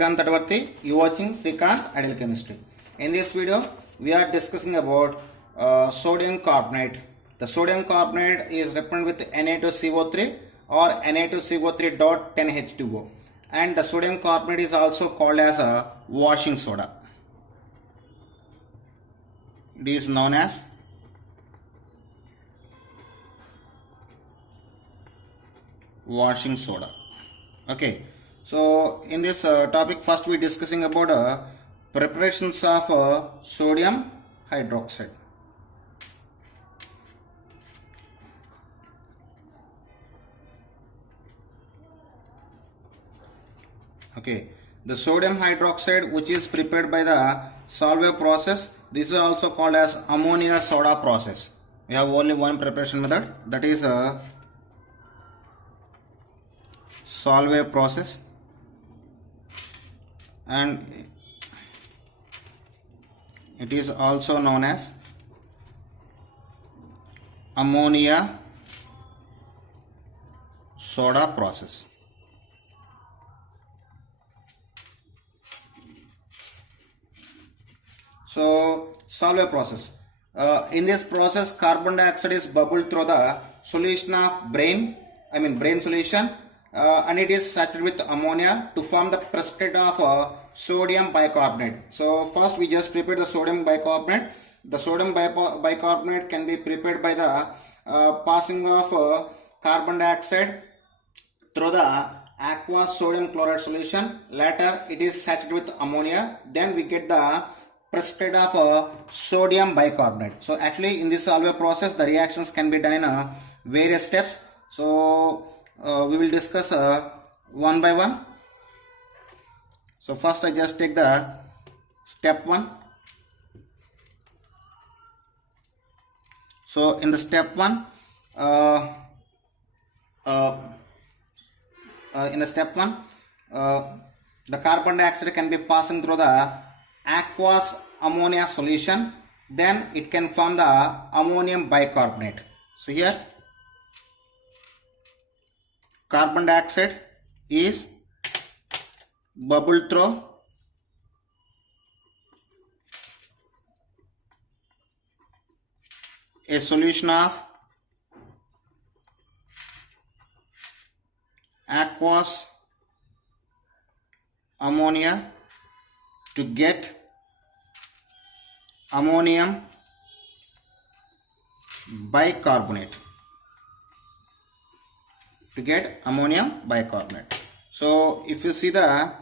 Srikanth Tadvarti. You watching Srikanth Ideal Chemistry. In this video, we are discussing about sodium carbonate. The sodium carbonate is represented with Na2CO3 or Na2CO3 dot 10H2O, and the sodium carbonate is also called as a washing soda. It is known as washing soda. Okay, so in this topic, first we discussing about preparations of sodium hydroxide. Okay, the sodium hydroxide, which is prepared by the Solvay process, this is also called as ammonia soda process. We have only one preparation method, that is Solvay process, and it is also known as ammonia soda process. So Solvay process. In this process, carbon dioxide is bubbled through the solution of brain solution, and it is saturated with ammonia to form the precipitate of sodium bicarbonate. So first we just prepared the sodium bicarbonate. The sodium bicarbonate can be prepared by the passing of carbon dioxide through the aqueous sodium chloride solution. Later it is saturated with ammonia. Then we get the precipitate of sodium bicarbonate. So actually in this Solvay process, the reactions can be done in various steps. So we will discuss one by one. So first I just take the step 1. So in the step 1, the carbon dioxide can be passing through the aqueous ammonia solution. Then it can form the ammonium bicarbonate. So here carbon dioxide is bubbled through a solution of aqueous ammonia to get ammonium bicarbonate. So if you see the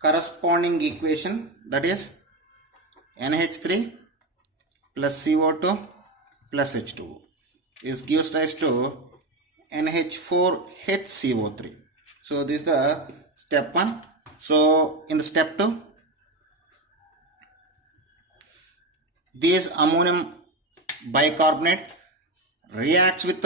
corresponding equation, that is NH3 plus CO2 plus H2O, is gives rise to NH4HCO3. So this is the step 1. So in the step 2, this ammonium bicarbonate reacts with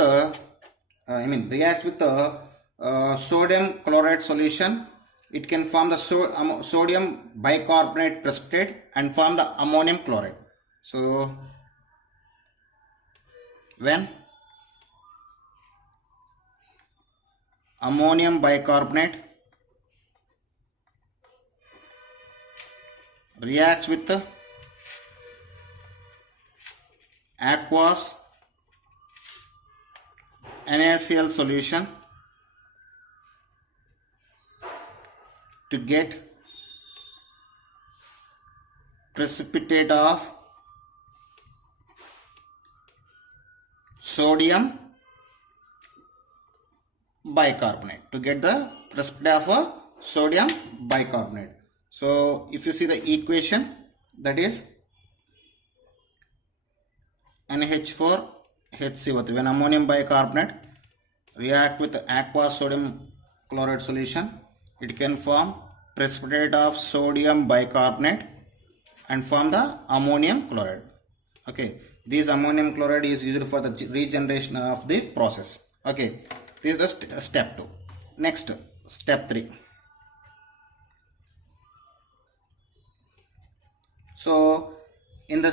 sodium chloride solution. It can form the sodium bicarbonate precipitate and form the ammonium chloride. So when ammonium bicarbonate reacts with the aqueous NaCl solution to get precipitate of sodium bicarbonate, So if you see the equation, that is NH4HCO3, when ammonium bicarbonate react with aqueous sodium chloride solution, it can form precipitate of sodium bicarbonate and form the ammonium chloride. Okay, this ammonium chloride is used for the regeneration of the process. Okay, this is the step 2. Next, step 3. So in the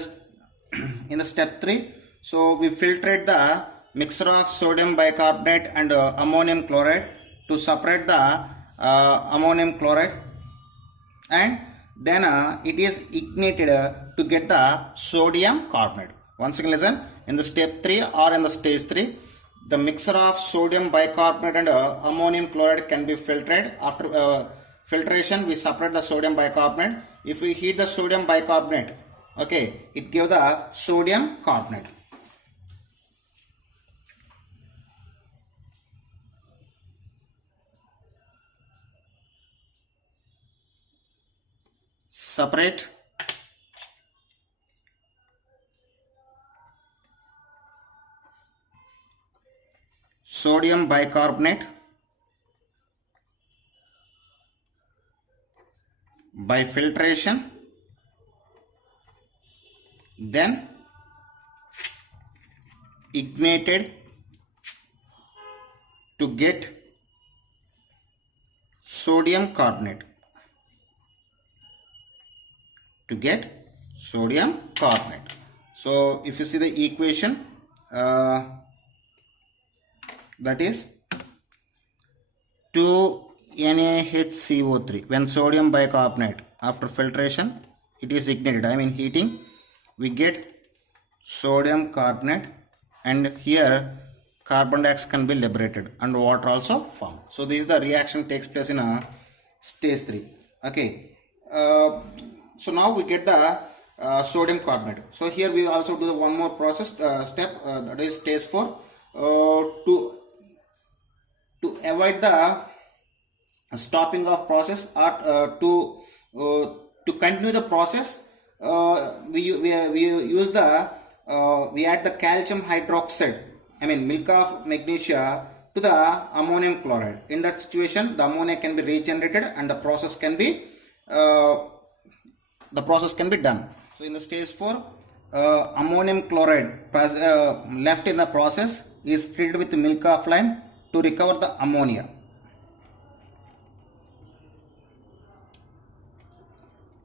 step 3, so we filtrate the mixture of sodium bicarbonate and ammonium chloride to separate the ammonium chloride and then it is ignited to get the sodium carbonate. Once again listen, in the step 3 or in the stage 3, the mixture of sodium bicarbonate and ammonium chloride can be filtered. After filtration, we separate the sodium bicarbonate. If we heat the sodium bicarbonate, okay, it gives the sodium carbonate. Separate sodium bicarbonate by filtration, then ignited to get sodium carbonate. So if you see the equation, that is 2NaHCO3. When sodium bicarbonate after filtration it is ignited, I mean heating, we get sodium carbonate, and here carbon dioxide can be liberated and water also formed. So this is the reaction takes place in a stage 3. Okay, so now we get the sodium carbonate. So here we also do the one more process step, that is stage 4, to avoid the stopping of process, or to continue the process. We add the calcium hydroxide, I mean milk of magnesia, to the ammonium chloride. In that situation, the ammonia can be regenerated and the process can be done. So in the stage 4, ammonium chloride left in the process is treated with milk of lime to recover the ammonia.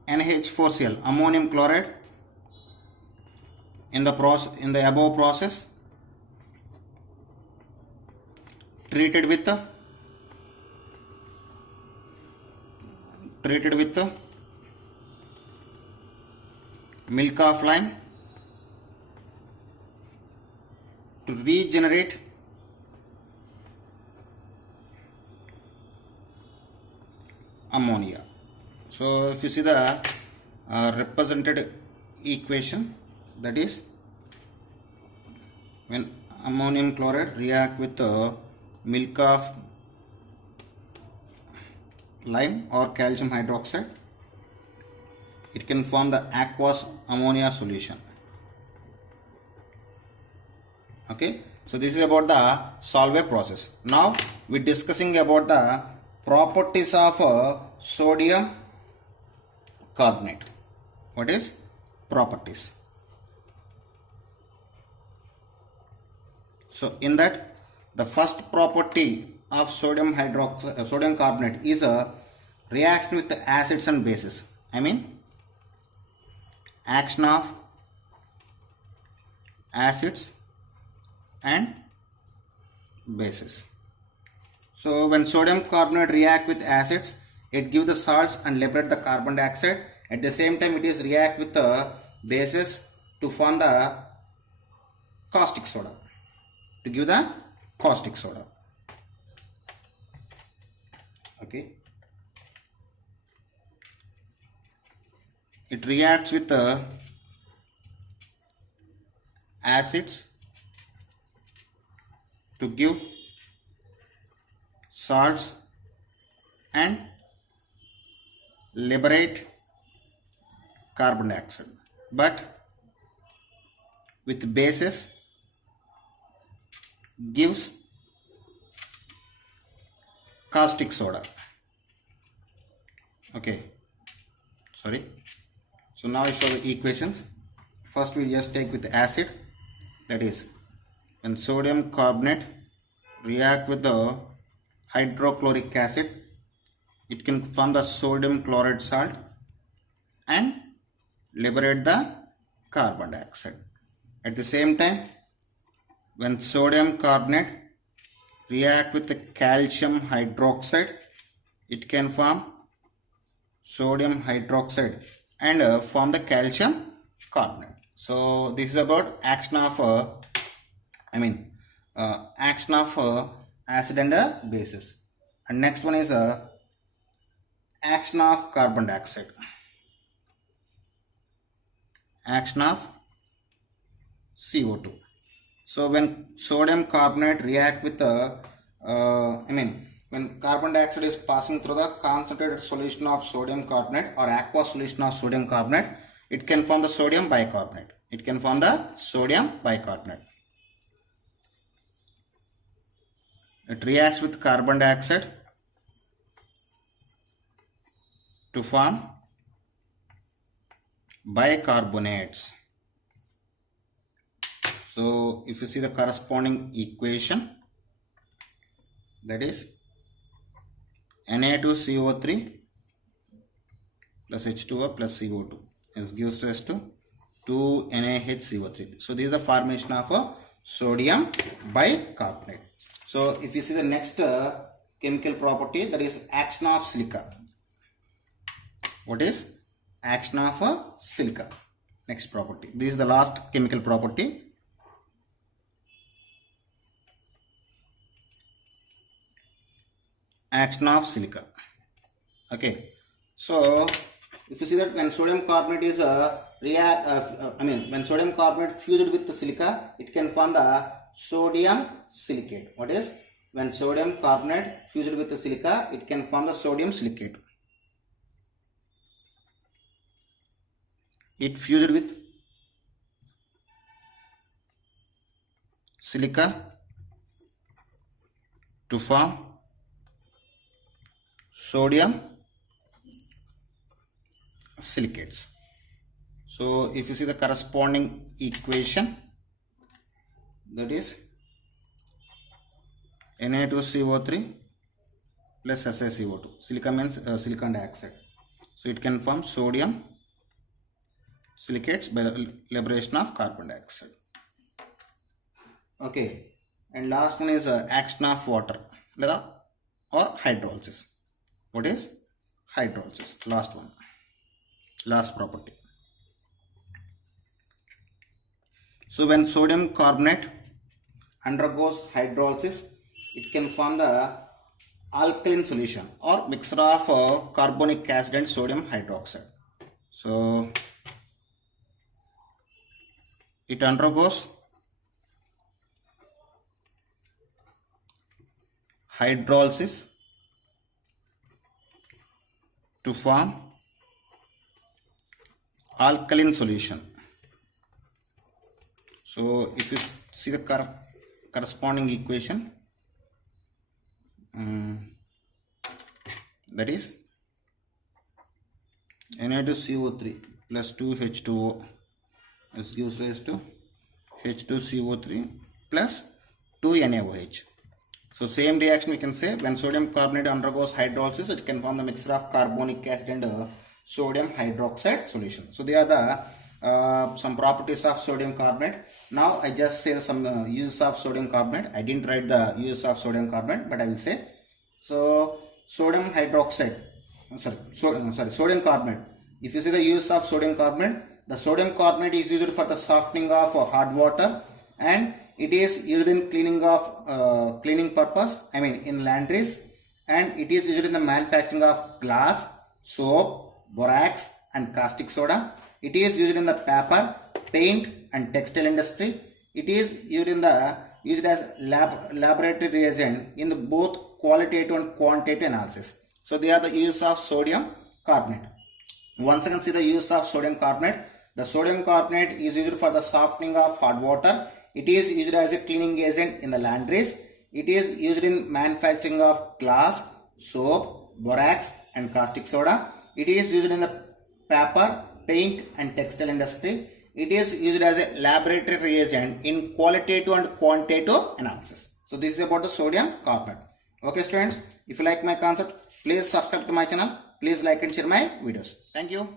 NH4Cl, ammonium chloride, in the above process treated with milk of lime to regenerate ammonia. So if you see the represented equation, that is when ammonium chloride react with milk of lime or calcium hydroxide, it can form the aqueous ammonia solution. Okay, so this is about the Solvay process. Now we are discussing about the properties of sodium carbonate. What is properties? So in that, the first property of sodium carbonate is a reaction with the acids and bases. I mean action of acids and bases. So when sodium carbonate react with acids, it gives the salts and liberate the carbon dioxide. At the same time, it is react with the bases to form the caustic soda, to give the caustic soda. Okay, it reacts with the acids to give salts and liberate carbon dioxide, but with bases gives caustic soda. Okay, sorry. So now I show the equations. First we just take with acid, that is when sodium carbonate react with the hydrochloric acid, it can form the sodium chloride salt and liberate the carbon dioxide. At the same time, when sodium carbonate react with the calcium hydroxide, it can form sodium hydroxide and form the calcium carbonate. So this is about action of action of acid and bases. And next one is action of carbon dioxide. Action of CO2. So when sodium carbonate react with when carbon dioxide is passing through the concentrated solution of sodium carbonate or aqueous solution of sodium carbonate, it can form the sodium bicarbonate. It can form the sodium bicarbonate. It reacts with carbon dioxide to form bicarbonates. So if you see the corresponding equation, that is Na2CO3 plus H2O plus CO2 is gives rise to 2NaHCO3. So this is the formation of a sodium bicarbonate. So if you see the next chemical property, that is action of silica. What is action of silica? Next property. This is the last chemical property. Action of silica. Okay. So if you see that when sodium carbonate is when sodium carbonate fused with the silica, it can form the sodium silicate. What is? When sodium carbonate fused with the silica, it can form the sodium silicate. It fused with silica to form sodium silicates. So if you see the corresponding equation, that is Na2CO3 plus SiCO2. Silica means silicon dioxide. So it can form sodium silicates by the liberation of carbon dioxide. Okay, and last one is action of water or hydrolysis. What is hydrolysis? Last one, last property. So when sodium carbonate undergoes hydrolysis, it can form the alkaline solution or mixture of carbonic acid and sodium hydroxide. So it undergoes hydrolysis to form alkaline solution. So if you see the corresponding equation, that is Na2CO3 plus 2H2O is gives rise to H2CO3 plus 2NaOH. So same reaction we can say when sodium carbonate undergoes hydrolysis, it can form the mixture of carbonic acid and sodium hydroxide solution. So they are the some properties of sodium carbonate. Now I just say some uses of sodium carbonate. I didn't write the use of sodium carbonate, but I will say. So sodium hydroxide, sodium carbonate. If you see the use of sodium carbonate, the sodium carbonate is used for the softening of hard water, and it is used in cleaning of cleaning purpose, in laundries, and it is used in the manufacturing of glass, soap, borax and caustic soda. It is used in the paper, paint and textile industry. It is used as laboratory reagent in the both qualitative and quantitative analysis. So they are the use of sodium carbonate. Once again, see the use of sodium carbonate. The sodium carbonate is used for the softening of hot water. It is used as a cleaning agent in the laundries. It is used in manufacturing of glass, soap, borax and caustic soda. It is used in the paper, paint and textile industry. It is used as a laboratory reagent in qualitative and quantitative analysis. So this is about the sodium carbonate. Okay students, if you like my concept, please subscribe to my channel. Please like and share my videos. Thank you.